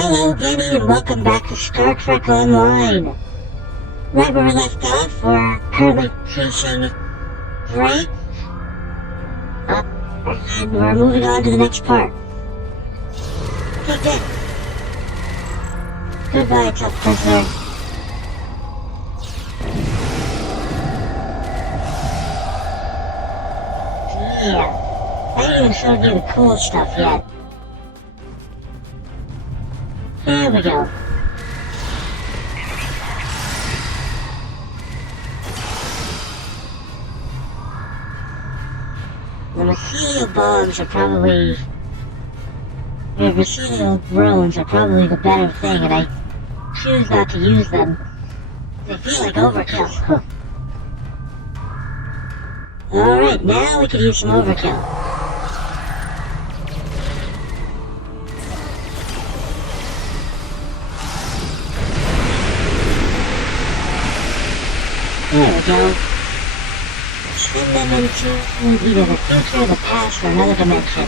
Hello, Danny, and welcome back to Star Trek Online. Right where we left off, we're currently chasing Drake. And we're moving on to the next part. Take it. Goodbye, tough prisoner. Yeah, I haven't even showed you the cool stuff yet. There we go. The mycelial bombs are probably... the mycelial drones are probably the better thing, and I choose not to use them. They feel like overkill. Alright, now we can use some overkill. There we go. Send them into either the future, the past, or another dimension.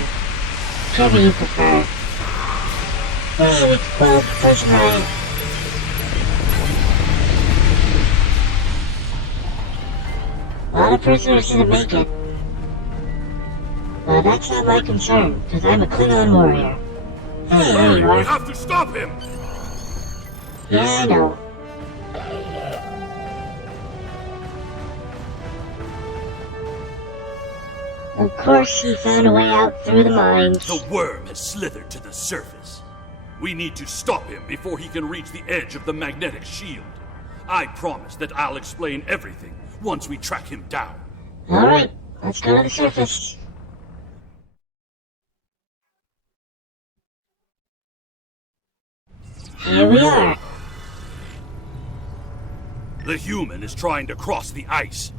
Whichever you prefer. Hey, we well, person right. A lot of prisoners didn't make it. But that's not my concern, because I'm a Klingon warrior. Hey, there you are. We have to stop him! Yeah, I know. Of course he found a way out through the mines. The worm has slithered to the surface. We need to stop him before he can reach the edge of the magnetic shield. I promise that I'll explain everything once we track him down. Alright, let's go to the surface. Here we are. The human is trying to cross the ice.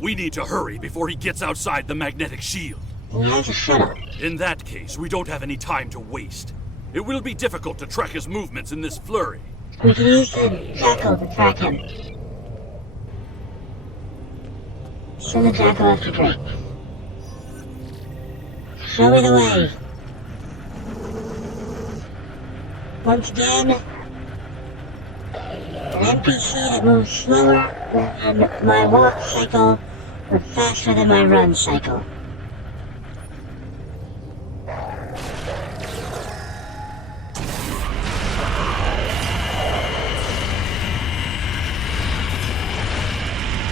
We need to hurry before he gets outside the magnetic shield. He has a shuttle. In that case, we don't have any time to waste. It will be difficult to track his movements in this flurry. We can use the jackal to track him. Send the jackal after Drake. Show me the way. Once again, an NPC that moves slower than my walk cycle, but faster than my run cycle.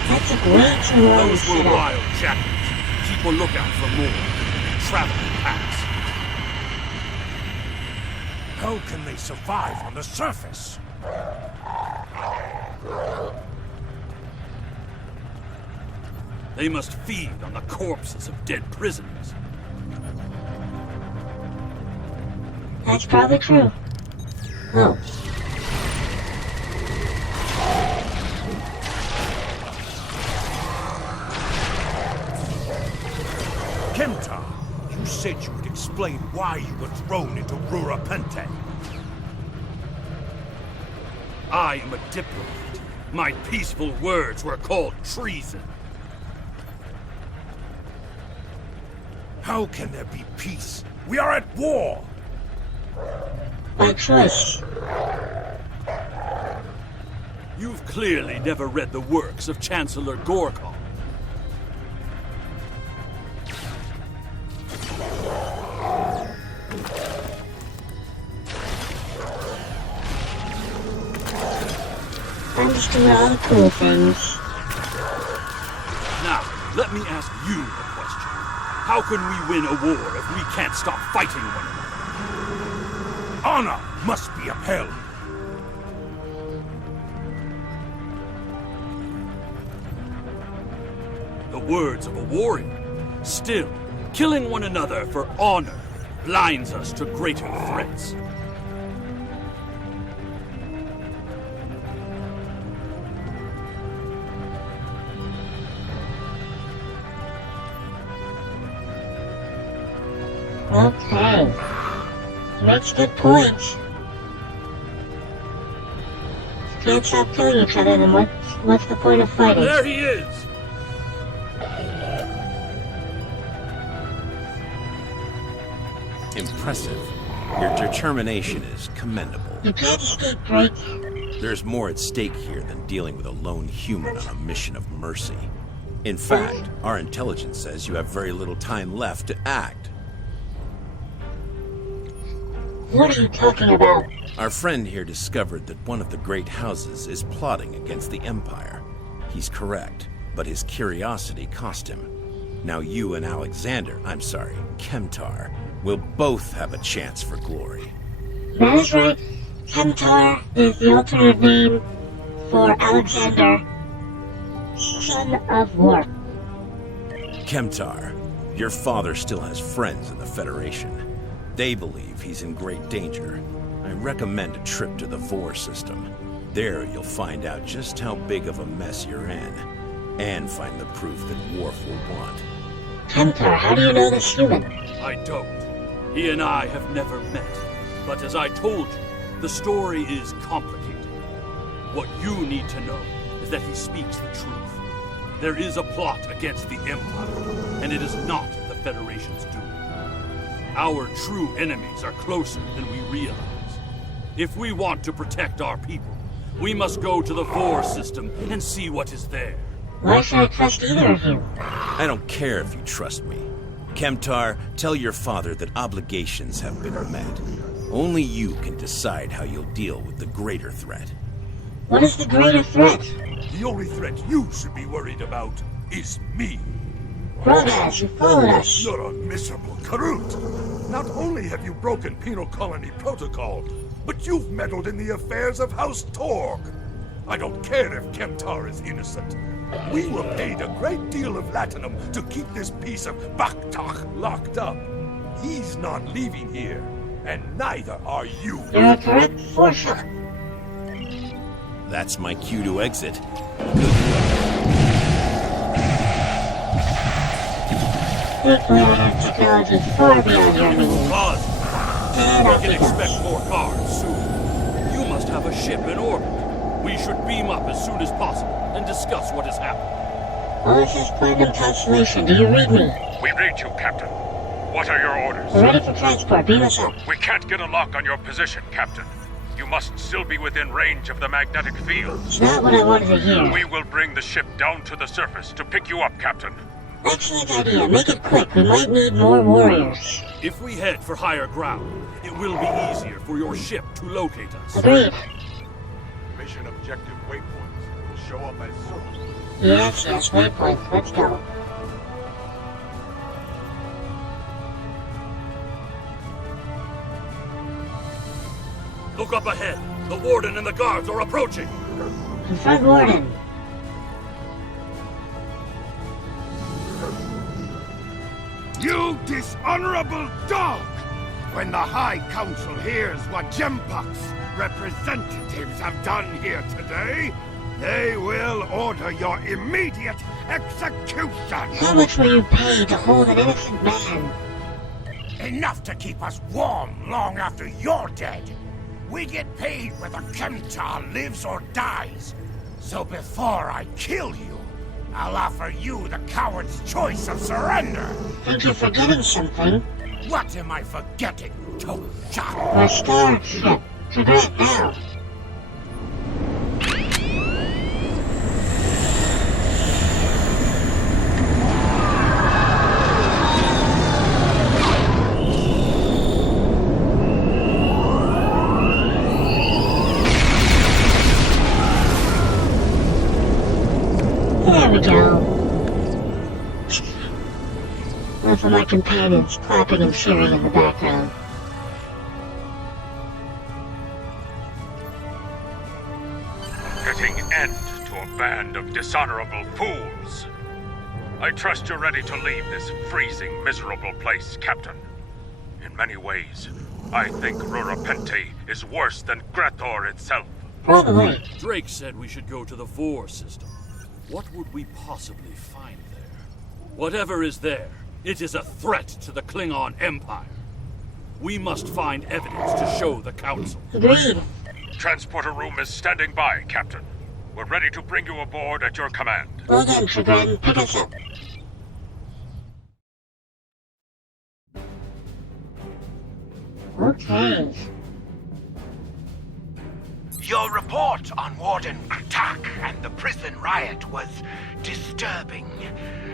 That took way too long to Those were set up. wild jackals. Keep a lookout for more. Traveling packs. How can they survive on the surface? They must feed on the corpses of dead prisoners. That's probably true. Oh. Kenta, you said you would explain why you were thrown into Rurapente. I am a diplomat. My peaceful words were called treason. How can there be peace? We are at war! By choice. You've clearly never read the works of Chancellor Gorkon. I'm just doing all the cool things. Now, let me ask you a question. How can we win a war if we can't stop fighting one another? Honor must be upheld. The words of a warrior. Still, killing one another for honor blinds us to greater threats. Okay. He makes good points. If you can't stop killing each other, then what's the point of fighting? There he is! Impressive. Your determination is commendable. You can't escape, Drake. There's more at stake here than dealing with a lone human on a mission of mercy. In fact, our intelligence says you have very little time left to act. What are you talking about? Our friend here discovered that one of the great houses is plotting against the Empire. He's correct, but his curiosity cost him. Now you and Kemtar, will both have a chance for glory. That is right. Kemtar is the alternate name for Alexander, son of War. Kemtar, your father still has friends in the Federation. They believe he's in great danger. I recommend a trip to the Vor system. There you'll find out just how big of a mess you're in, and find the proof that Worf will want. Kemtar, how do you know this human? I don't. He and I have never met. But as I told you, the story is complicated. What you need to know is that he speaks the truth. There is a plot against the Empire, and it is not the Federation's doing. Our true enemies are closer than we realize. If we want to protect our people, we must go to the Vor system and see what is there. Why should I trust either of you? I don't care if you trust me. Kemtar, tell your father that obligations have been met. Only you can decide how you'll deal with the greater threat. What is the greater threat? The only threat you should be worried about is me. Broadcast, you followed us. You're a miserable Karut. Not only have you broken penal colony protocol, but you've meddled in the affairs of House Torg. I don't care if Kemtar is innocent. We were paid a great deal of latinum to keep this piece of Baktak locked up. He's not leaving here, and neither are you. You're a correct foreshot. That's my cue to exit. Thankfully, I have technology far beyond your means. Cause And we off can he goes. expect more cars soon. You must have a ship in orbit. We should beam up as soon as possible and discuss what has happened. All this is Platinum Constellation. Do you read me? We read you, Captain. What are your orders? We're ready for transport. Beam us up. We can't get a lock on your position, Captain. You must still be within range of the magnetic field. It's not what I wanted to hear. We will bring the ship down to the surface to pick you up, Captain. Excellent idea. Make it quick. We might need more warriors. If we head for higher ground, it will be easier for your ship to locate us. Agreed. Mission objective waypoints will show up as soon. Yes, waypoint. Let's go. Look up ahead. The Warden and the guards are approaching. Confront Warden. You dishonorable dog! When the High Council hears what Jempak's representatives have done here today, they will order your immediate execution! How much were you paid to hold an innocent man? Enough to keep us warm long after you're dead. We get paid whether Kemtar lives or dies. So before I kill you, I'll offer you the coward's choice of surrender. Think you're forgetting something? What am I forgetting, Tocha? Our star ship. Forget now. There we go. One for my companions, clapping and cheering in the background. Putting end to a band of dishonorable fools. I trust you're ready to leave this freezing, miserable place, Captain. In many ways, I think Rurapente is worse than Grator itself. Probably. Drake said we should go to the Vor system. What would we possibly find there? Whatever is there, it is a threat to the Klingon Empire. We must find evidence to show the Council. Agreed. Transporter room is standing by, Captain. We're ready to bring you aboard at your command. Well done, Chagrin. Pick us up. Okay. Your report on Warden Kratak and the prison riot was disturbing.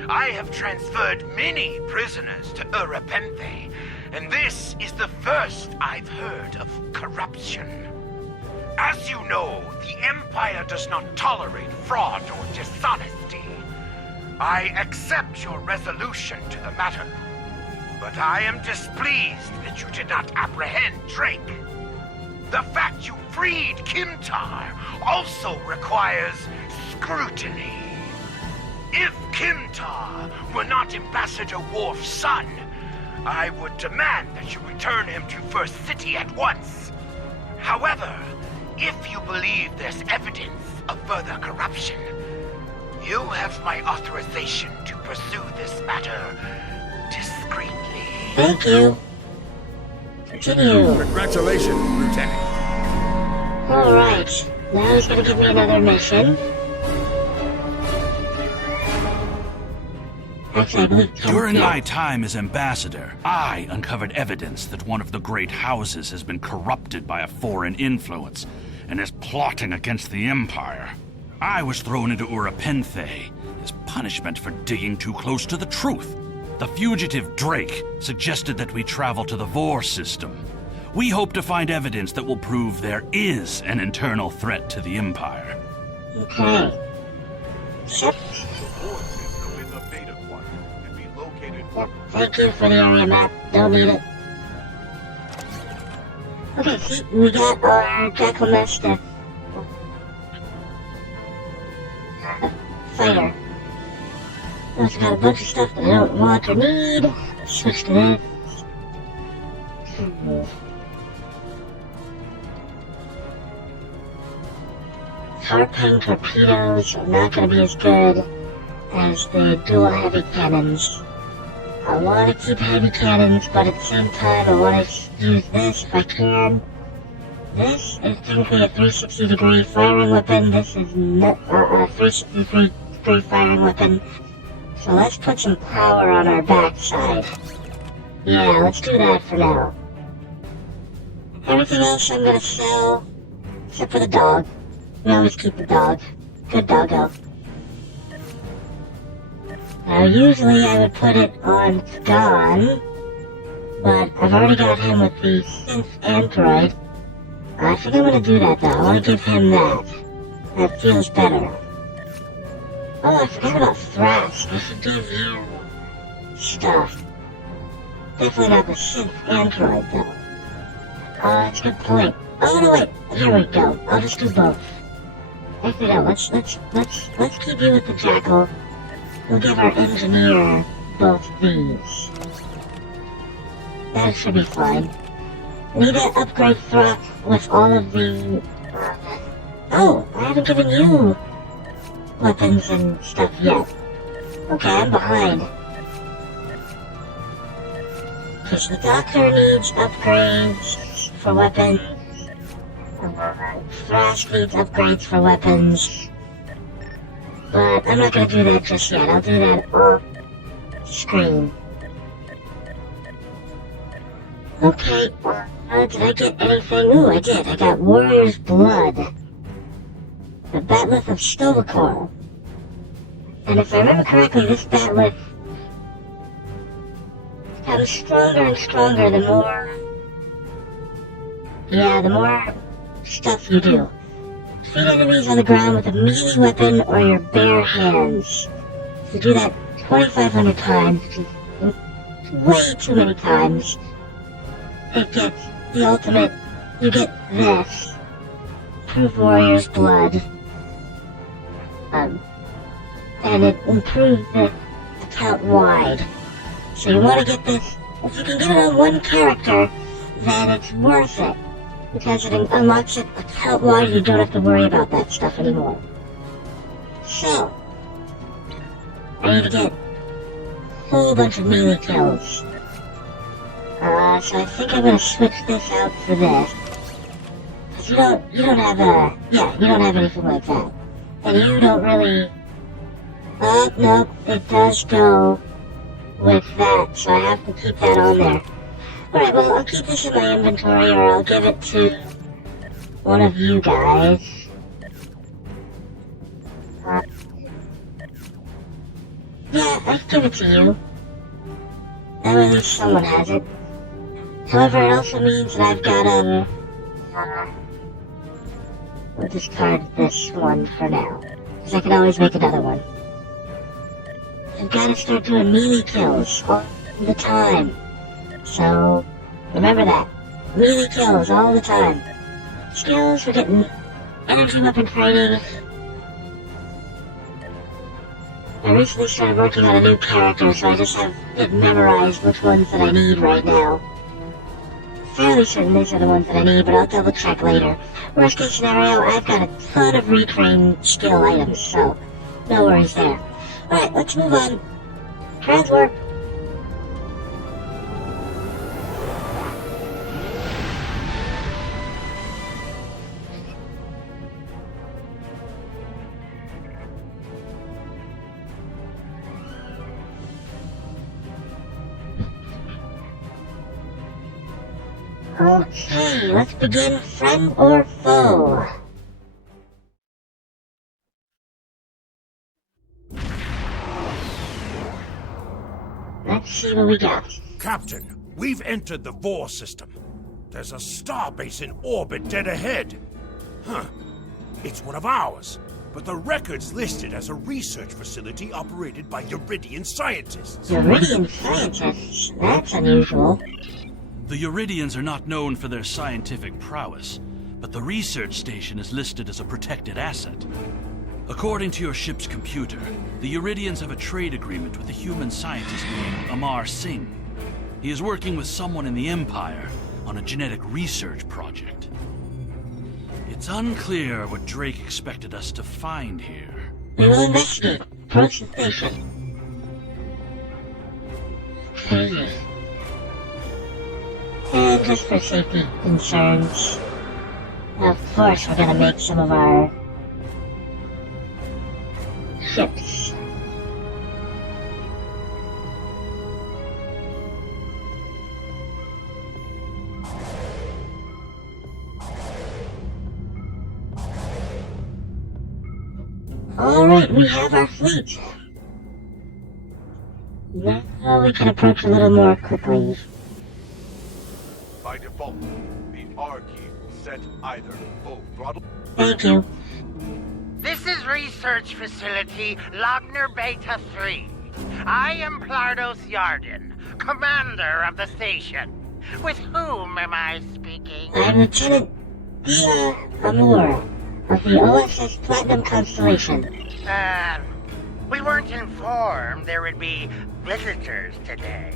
I have transferred many prisoners to Urapenthe, and this is the first I've heard of corruption. As you know, the Empire does not tolerate fraud or dishonesty. I accept your resolution to the matter, but I am displeased that you did not apprehend Drake. The fact you freed Kimtar also requires scrutiny. If Kimtar were not Ambassador Worf's son, I would demand that you return him to First City at once. However, if you believe there's evidence of further corruption, you have my authorization to pursue this matter discreetly. Thank you. Continue. Congratulations, Lieutenant. Alright. Now he's gonna give me another mission. Actually, I believe During my time as ambassador, I uncovered evidence that one of the great houses has been corrupted by a foreign influence and is plotting against the Empire. I was thrown into Urapenthe as punishment for digging too close to the truth. The fugitive Drake suggested that we travel to the Vor system. We hope to find evidence that will prove there is an internal threat to the Empire. Okay. Yep. Yep. Thank you for the area map. Don't need it. Okay, see, we got our Jackal Master. Fighter. Also got a bunch of stuff that I don't want or need. Let's switch to that. Harpoon torpedoes are not going to be as good as the dual heavy cannons. I want to keep heavy cannons, but at the same time I want to use this if I can. This is technically a 360 degree firing weapon. This is not a 360 degree firing weapon. So let's put some power on our backside. Yeah, let's do that for now. Everything else I'm gonna sell, except for the dog. We always keep the dog. Good doggo. Now usually I would put it on Gon, but I've already got him with the synth android. I think I'm gonna do that though. I wanna give him that. That feels better. Oh, I forgot about Thrash. I should give you stuff. Definitely not the synth android though. That's a good point. Oh no, wait. Here we go. I'll just do both. Actually, no. Let's keep you with the Jackal. We'll give our engineer both these. That should be fine. Need to upgrade Thrak with all of the... Oh, I haven't given you weapons and stuff yet. Okay, I'm behind. Because the Doctor needs upgrades for weapons. Thrash needs upgrades for weapons. But I'm not gonna do that just yet. I'll do that off screen. Okay, did I get anything? Ooh, I did. I got Warrior's Blood. The Batleth of Stovakar. And if I remember correctly, this Batleth becomes stronger and stronger the more... Yeah, the more stuff you do. Defeat enemies on the ground with a melee weapon or your bare hands. So do that 2,500 times, which is way too many times. It gets the ultimate, you get this. Improve Warrior's Blood. And it improves the account wide. So you want to get this, if you can get it on one character, then it's worth it. Because it unlocks it account wide, you don't have to worry about that stuff anymore. So, I need to get a whole bunch of melee kills. So I think I'm gonna switch this out for this. Cause you don't have you don't have anything like that. And you don't really, nope, it does go with that, so I have to keep that on there. Alright, well, I'll keep this in my inventory, or I'll give it to one of you guys. Yeah, I'll give it to you. That way at least someone has it. However, it also means that I've gotta... we'll discard this one for now, because I can always make another one. I've gotta start doing melee kills all the time. So, remember that. Melee kills all the time. Skills for getting energy weapon fighting. I recently started working on a new character, so I just have it memorized which ones that I need right now. Fairly certain these are the ones that I need, but I'll double check later. Worst case scenario, I've got a ton of retrain skill items, so no worries there. Alright, let's move on. Transwarp. Okay, let's begin friend or foe. Let's see what we got. Captain, we've entered the Vor system. There's a starbase in orbit dead ahead. Huh. It's one of ours, but the record's listed as a research facility operated by Uridian scientists. Uridian scientists? That's unusual. The Uridians are not known for their scientific prowess, but the research station is listed as a protected asset. According to your ship's computer, the Uridians have a trade agreement with a human scientist named Amar Singh. He is working with someone in the Empire on a genetic research project. It's unclear what Drake expected us to find here. We will investigate. Approach the station. And just for safety concerns, of course we're gonna make some of our ships. Alright, we have our fleet. Now we can approach a little more quickly. By default, the R key will set either full throttle. Thank you. This is Research Facility Logner Beta 3. I am Plardos Yarden, commander of the station. With whom am I speaking? I'm Lieutenant Dia Amour of the OSS Platinum Constellation. We weren't informed there would be visitors today.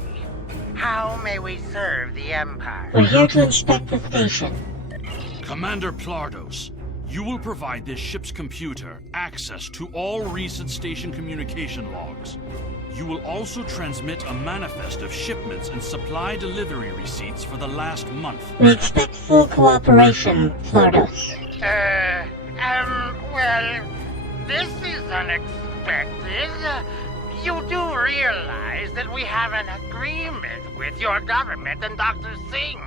How may we serve the Empire? We're here to inspect the station. Commander Plardos, you will provide this ship's computer access to all recent station communication logs. You will also transmit a manifest of shipments and supply delivery receipts for the last month. We expect full cooperation, Plardos. Well, this is unexpected. You do realize that we have an agreement with your government and Dr. Singh.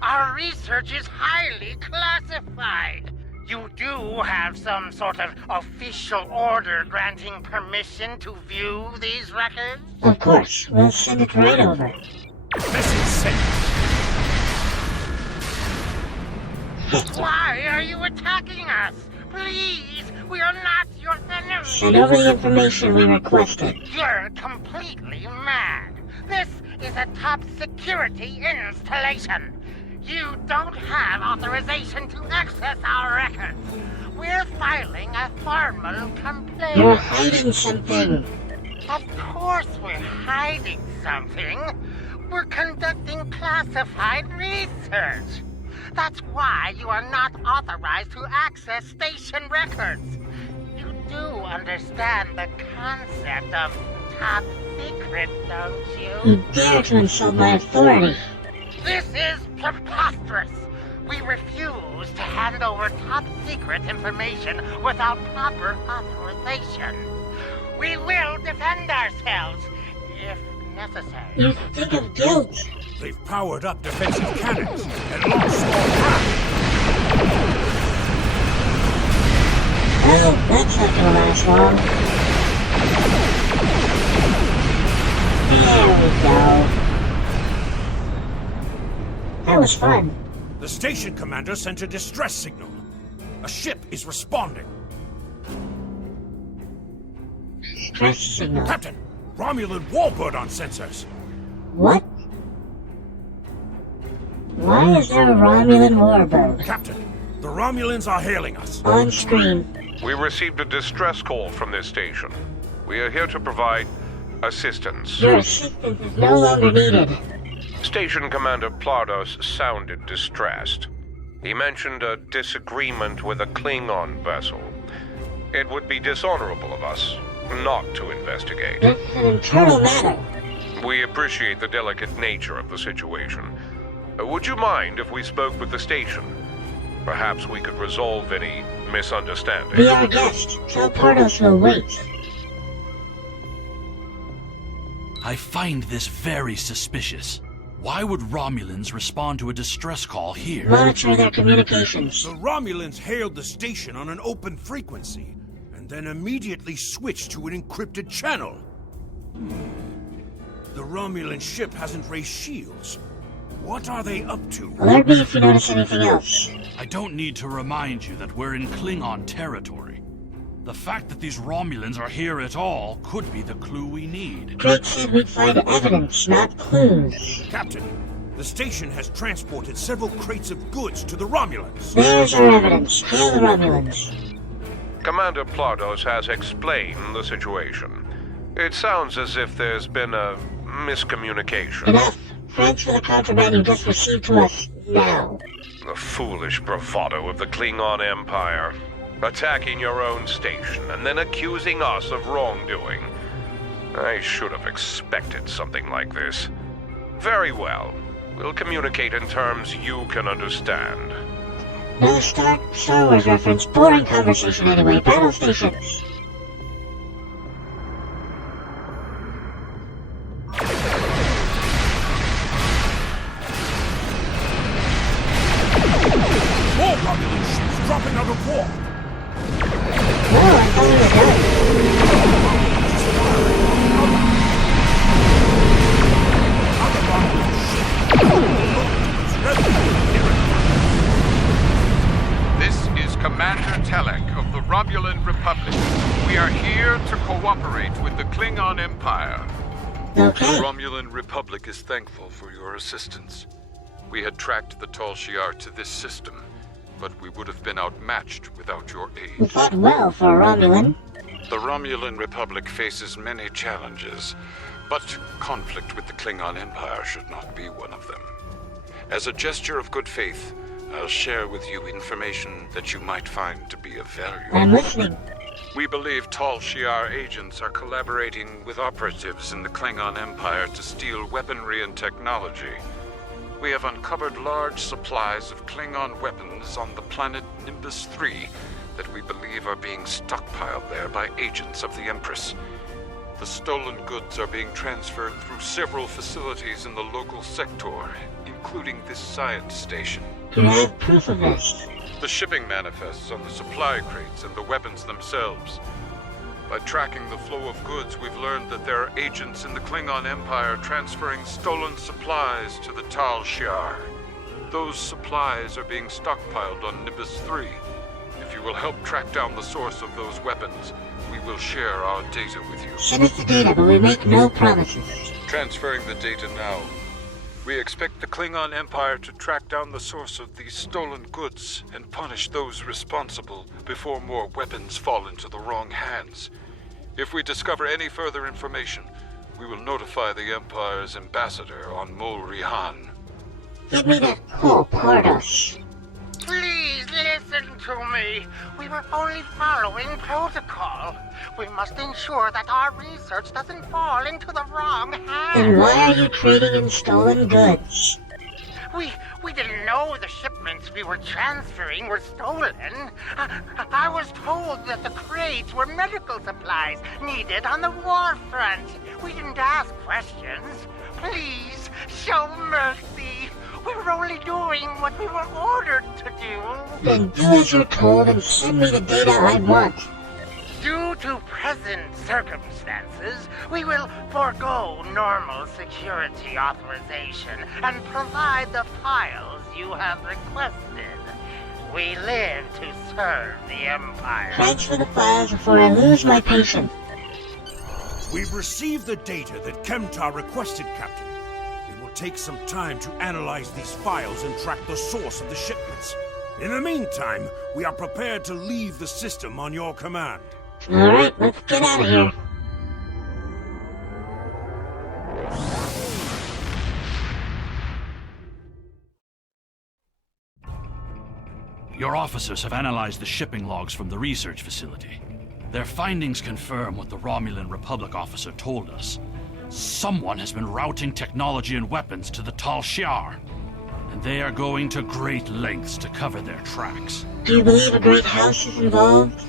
Our research is highly classified. You do have some sort of official order granting permission to view these records? Of course, we'll send it right over. Message sent. Why are you attacking us? Please, we are not your enemies. Send over the information we requested. You're completely mad. This is a top security installation. You don't have authorization to access our records. We're filing a formal complaint. You're hiding something. Of course we're hiding something. We're conducting classified research. That's why you are not authorized to access station records. You do understand the concept of top secret, don't you? You dare to insult my authority. This is preposterous. We refuse to hand over top secret information without proper authorization. We will defend ourselves, if necessary. You think of guilt. They've powered up defensive cannons and launched small craft. Well, that's not gonna last long. There we go. That was fun. The station commander sent a distress signal. A ship is responding. Distress signal. Captain, Romulan warbird on sensors. What? Why is there a Romulan warbird? Captain, the Romulans are hailing us. On screen. We received a distress call from this station. We are here to provide assistance. Your assistance is no longer needed. Station Commander Plardos sounded distressed. He mentioned a disagreement with a Klingon vessel. It would be dishonorable of us not to investigate. It's an internal matter. We appreciate the delicate nature of the situation. Would you mind if we spoke with the station? Perhaps we could resolve any misunderstanding. Be our guest. Tell Pardos we'll wait. I find this very suspicious. Why would Romulans respond to a distress call here? Monitor their communications. The Romulans hailed the station on an open frequency, and then immediately switched to an encrypted channel. The Romulan ship hasn't raised shields. What are they up to? Alert me if you notice anything else. I don't need to remind you that we're in Klingon territory. The fact that these Romulans are here at all could be the clue we need. Drake said we'd find evidence, not clues. Captain, the station has transported several crates of goods to the Romulans. There's our evidence. Hail the Romulans. Commander Plardos has explained the situation. It sounds as if there's been a miscommunication. Enough. Transfer the contraband you just received to us now. The foolish bravado of the Klingon Empire. Attacking your own station and then accusing us of wrongdoing. I should have expected something like this. Very well. We'll communicate in terms you can understand. Another Star Wars reference. Boring conversation anyway. Battle stations. More Romulan ships dropping out of war. Oh, I thought we were done. This is Commander Telek of the Romulan Republic. We are here to cooperate with the Klingon Empire. Okay. The Romulan Republic is thankful for your assistance. We had tracked the Tal Shiar to this system, but we would have been outmatched without your You aid. fought well for a Romulan. The Romulan Republic faces many challenges, but conflict with the Klingon Empire should not be one of them. As a gesture of good faith, I'll share with you information that you might find to be of value. I'm listening. We believe Tal Shiar agents are collaborating with operatives in the Klingon Empire to steal weaponry and technology. We have uncovered large supplies of Klingon weapons on the planet Nimbus 3 that we believe are being stockpiled there by agents of the Empress. The stolen goods are being transferred through several facilities in the local sector, including this science station. You have proof of this. The shipping manifests on the supply crates and the weapons themselves. By tracking the flow of goods, we've learned that there are agents in the Klingon Empire transferring stolen supplies to the Tal Shiar. Those supplies are being stockpiled on Nimbus 3. If you will help track down the source of those weapons, we will share our data with you. Send us the data, but we make no promises. Transferring the data now. We expect the Klingon Empire to track down the source of these stolen goods and punish those responsible before more weapons fall into the wrong hands. If we discover any further information, we will notify the Empire's ambassador on Mol Rihan. Give me that call, Pardos. Please listen to me. We were only following protocol. We must ensure that our research doesn't fall into the wrong hands. Then why are you trading in stolen goods? We didn't know the shipments we were transferring were stolen. I was told that the crates were medical supplies needed on the war front. We didn't ask questions. Please, Show mercy. We were only doing what we were ordered to do. Then do as you're told and send me the data I want. Due to present circumstances, we will forego normal security authorization and provide the files you have requested. We live to serve the Empire. Transfer the files before I lose my patience. We've received the data that Kemtar requested, Captain. It will take some time to analyze these files and track the source of the shipments. In the meantime, we are prepared to leave the system on your command. Alright, let's get out of here. Your officers have analyzed the shipping logs from the research facility. Their findings confirm what the Romulan Republic officer told us. Someone has been routing technology and weapons to the Tal Shiar, and they are going to great lengths to cover their tracks. Do you believe a great house is involved?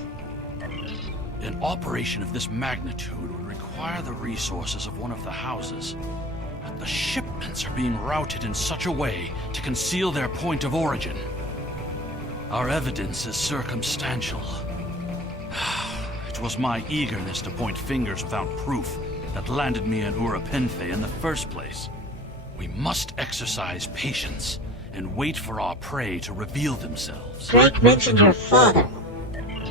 An operation of this magnitude would require the resources of one of the houses, but the shipments are being routed in such a way to conceal their point of origin. Our evidence is circumstantial. It was my eagerness to point fingers without proof that landed me in Urapenthe in the first place. We must exercise patience and wait for our prey to reveal themselves. Drake mentioned your father.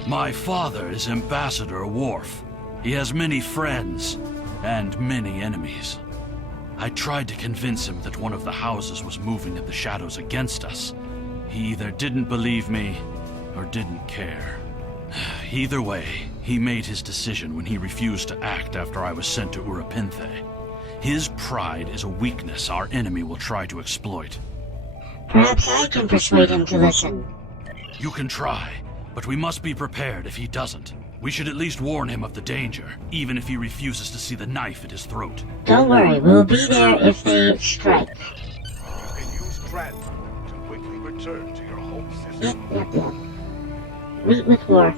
My father is Ambassador Worf. He has many friends and many enemies. I tried to convince him that one of the houses was moving in the shadows against us. He either didn't believe me or didn't care. Either way, he made his decision when he refused to act after I was sent to Urapenthe. His pride is a weakness our enemy will try to exploit. Perhaps I can persuade him to listen. You can try, but we must be prepared if he doesn't. We should at least warn him of the danger, even if he refuses to see the knife at his throat. Don't worry, we'll be there if they strike. You can use transport to quickly return to your home system. Yep. Meet with Worf.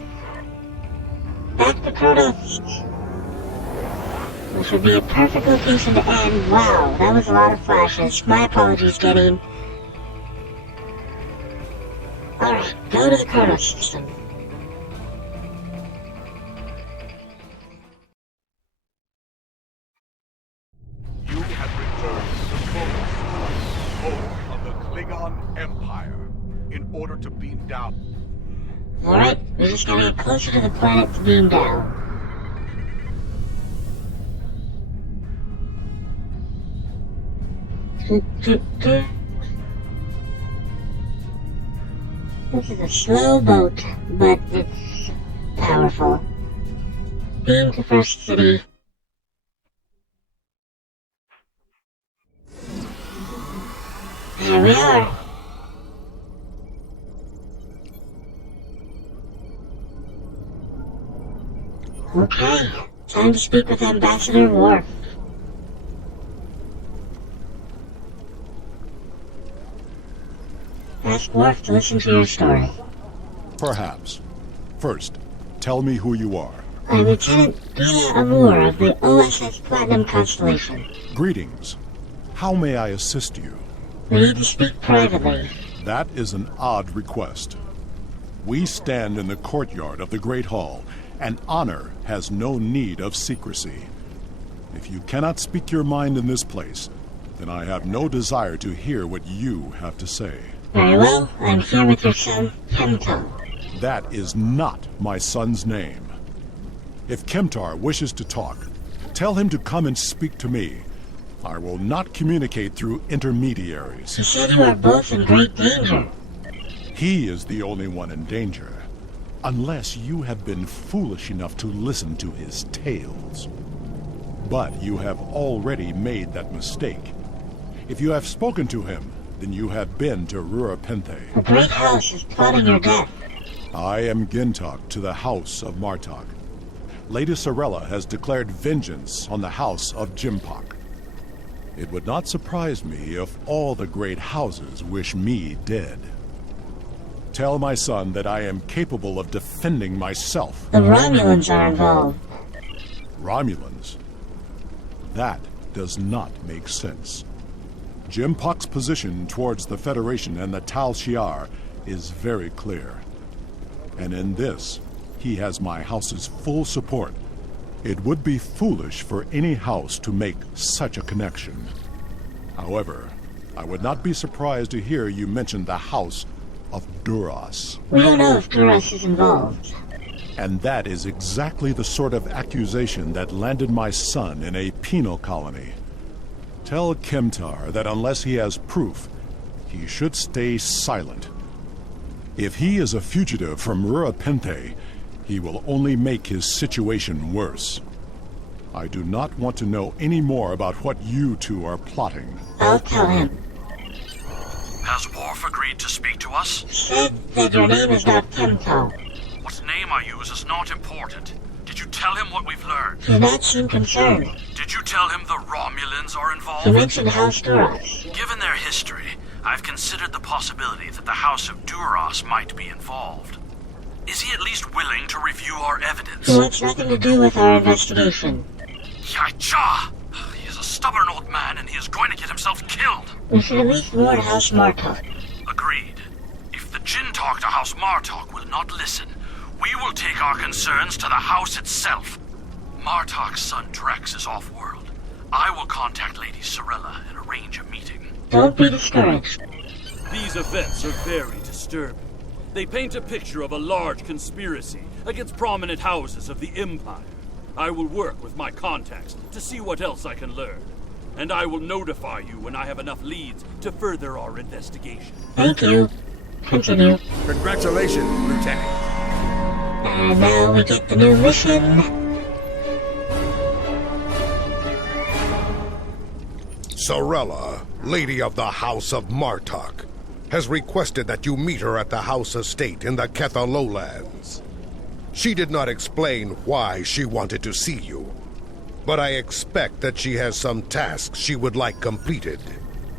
Back to Protos. This would be a perfect location to end. Wow, that was a lot of flashes. My apologies, Gideon. Alright, go to the Protos system. You have returned to the Protos, home of the Klingon Empire, in order to beam down. Alright, we just gotta get closer to the planet to beam down. This is a slow boat, but it's powerful. Beam to First City. There we are. Okay, time to speak with Ambassador Worf. Ask Worf to listen to your story. Perhaps. First, tell me who you are. I'm Lieutenant Dina Amur of the OSS Platinum Constellation. Greetings. How may I assist you? We need to speak privately. That is an odd request. We stand in the courtyard of the Great Hall, and honor has no need of secrecy. If you cannot speak your mind in this place, then I have no desire to hear what you have to say. Very well, I'm here with your son, Kemtar. That is not my son's name. If Kemtar wishes to talk, tell him to come and speak to me. I will not communicate through intermediaries. He said you are both in great danger. He is the only one in danger, unless you have been foolish enough to listen to his tales. But you have already made that mistake. If you have spoken to him, then you have been to Urapenthe. The Great House is plotting your death. I am Gintok to the House of Martok. Lady Sorella has declared vengeance on the House of Jimpok. It would not surprise me if all the great houses wish me dead. Tell my son that I am capable of defending myself. The Romulans are involved. Romulans? That does not make sense. Jimpok's position towards the Federation and the Tal Shiar is very clear. And in this, he has my house's full support. It would be foolish for any house to make such a connection. However, I would not be surprised to hear you mention the House of Duras. We don't know if Duras is involved. And that is exactly the sort of accusation that landed my son in a penal colony. Tell Kemtar that unless he has proof, he should stay silent. If he is a fugitive from Rurapente, he will only make his situation worse. I do not want to know any more about what you two are plotting. I'll tell him. Has Worf agreed to speak to us? Said that your name is not Kemtar. What name I use is not important. Did you tell him what we've learned? He did not seem concerned. Did you tell him the Romulans are involved? He mentioned House Duras. Given their history, I've considered the possibility that the House of Duras might be involved. Is he at least willing to review our evidence? He wants nothing to do with our investigation. Yacha! He is a stubborn old man and he is going to get himself killed. We should at least warn House Martok. Agreed. If the Jinn talk to House Martok will not listen, we will take our concerns to the house itself. Martok's son Drex is off-world. I will contact Lady Sorella and arrange a meeting. Don't be discouraged. These events are very disturbing. They paint a picture of a large conspiracy against prominent houses of the Empire. I will work with my contacts to see what else I can learn. And I will notify you when I have enough leads to further our investigation. Thank you. Continue. Congratulations, Lieutenant. And now we get the new mission. Sorella, Lady of the House of Martok, has requested that you meet her at the house estate in the Ketha Lowlands. She did not explain why she wanted to see you, but I expect that she has some tasks she would like completed.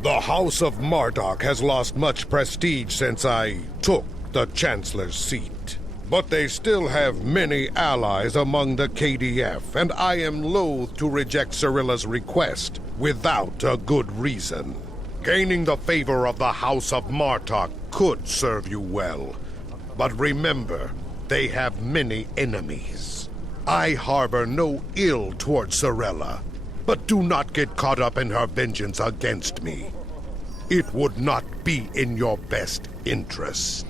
The House of Martok has lost much prestige since I took the Chancellor's seat. But they still have many allies among the KDF, and I am loath to reject Sorella's request without a good reason. Gaining the favor of the House of Martok could serve you well. But remember, they have many enemies. I harbor no ill towards Sorella, but do not get caught up in her vengeance against me. It would not be in your best interest.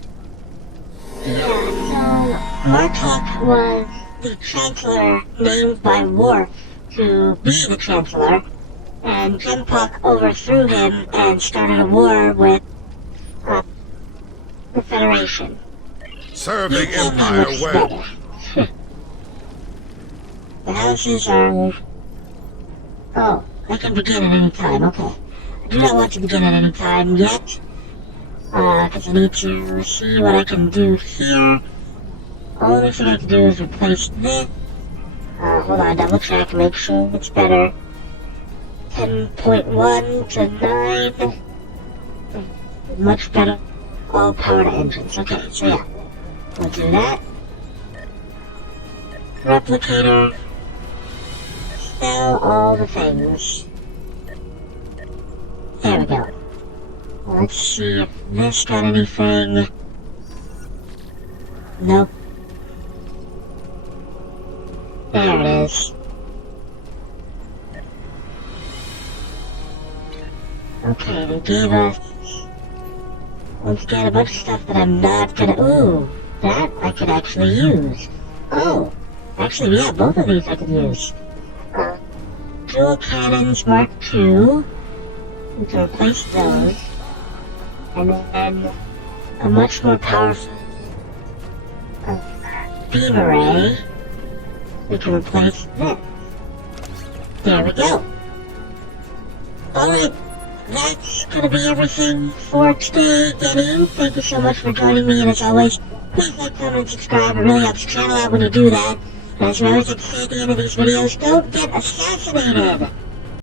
Yeah, so Martok was the Chancellor named by Worf to be the Chancellor, and Jimpok overthrew him and started a war with the Federation. Serve the Empire well. The houses are... Oh, I can begin at any time, okay. I do not want to begin at any time yet. Because I need to see what I can do here. Only thing I can do is replace this. Hold on, double check, make sure it's better. 10.1 to 9. Much better. All powered engines. Okay, so yeah. We'll do that. Replicator. Sell all the things. There we go. Let's see if this got anything. Nope. There it is. Okay, they gave us... Once again, a bunch of stuff that I'm not gonna... Ooh! That I could actually use. Oh! Actually, yeah, both of these I could use. Dual cannons Mark II. We can replace those. And then a much more powerful beam array. We can replace this. There we go. Alright, that's gonna be everything for today, Denny. Thank you so much for joining me, and as always, please like, comment, and subscribe. It really helps the channel out when you do that. And as we always like to say at the end of these videos, don't get assassinated!